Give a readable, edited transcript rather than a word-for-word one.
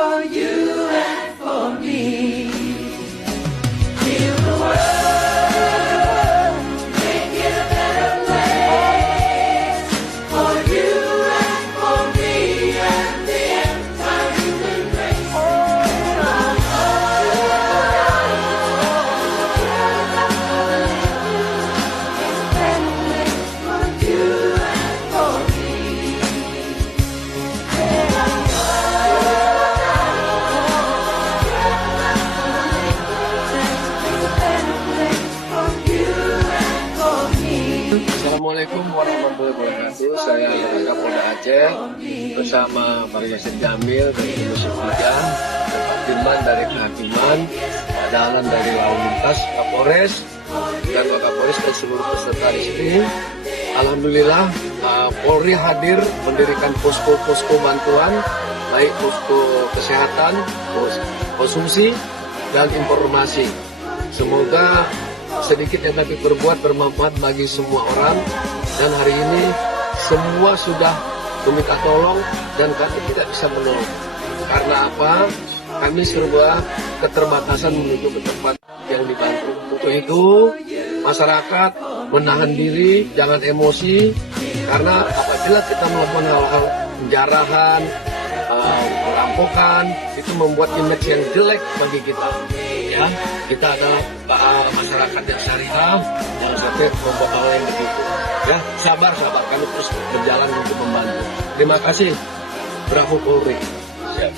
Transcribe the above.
for you and for me. Heal the world, make it a better place for you and for me and the entire human race. For you and for me. Assalamualaikum warahmatullahi wabarakatuh. Saya Kapolda Aceh bersama Pak Yasir Jamil dari Komisi 3, Pak Firman dari Kehakiman, Pak Dahlan dari Lalu Lintas, Kapolres dan Pak Kapolres dan seluruh peserta di sini. Alhamdulillah Polri hadir mendirikan posko-posko bantuan, baik posko kesehatan, konsumsi dan informasi. Semoga sedikit yang kami perbuat bermanfaat bagi semua orang, dan hari ini semua sudah meminta tolong dan kami tidak bisa menolong. Karena apa? Kami serba keterbatasan menuju ke tempat yang dibantu. Untuk itu masyarakat menahan diri, jangan emosi, karena apabila kita melakukan hal-hal penjarahan, perampokan, itu membuat image yang jelek bagi kita. Ya, kita adalah masyarakat yang syariah, jangan sampai membuat hal yang begitu. Ya, sabar, kami terus berjalan untuk membantu. Terima kasih, bravo Polri. Siap.